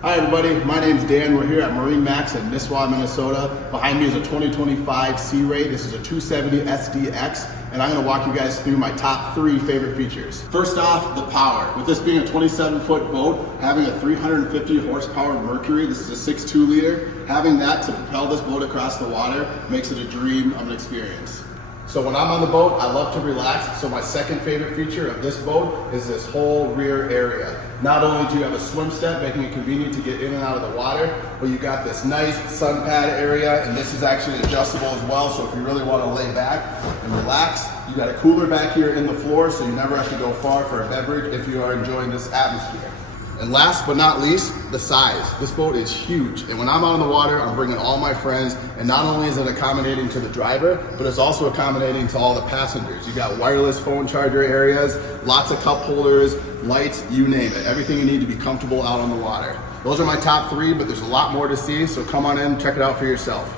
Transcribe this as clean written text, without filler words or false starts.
Hi everybody, my name's Dan. We're here at MarineMax in Nisswa, Minnesota. Behind me is a 2025 Sea Ray. This is a 270 SDX, and I'm going to walk you guys through my top 3 favorite features. First off, the power. With this being a 27-foot boat, having a 350 horsepower Mercury, this is a 6.2 liter, having that to propel this boat across the water makes it a dream of an experience. So when I'm on the boat, I love to relax. So my second favorite feature of this boat is this whole rear area. Not only do you have a swim step, making it convenient to get in and out of the water, but you got this nice sun pad area, and this is actually adjustable as well. So if you really want to lay back and relax, you got a cooler back here in the floor, so you never have to go far for a beverage if you are enjoying this atmosphere. And last but not least, the size. This boat is huge, and when I'm out on the water, I'm bringing all my friends, and not only is it accommodating to the driver, but it's also accommodating to all the passengers. You got wireless phone charger areas, lots of cup holders, lights, you name it. Everything you need to be comfortable out on the water. Those are my top 3, but there's a lot more to see, so come on in, check it out for yourself.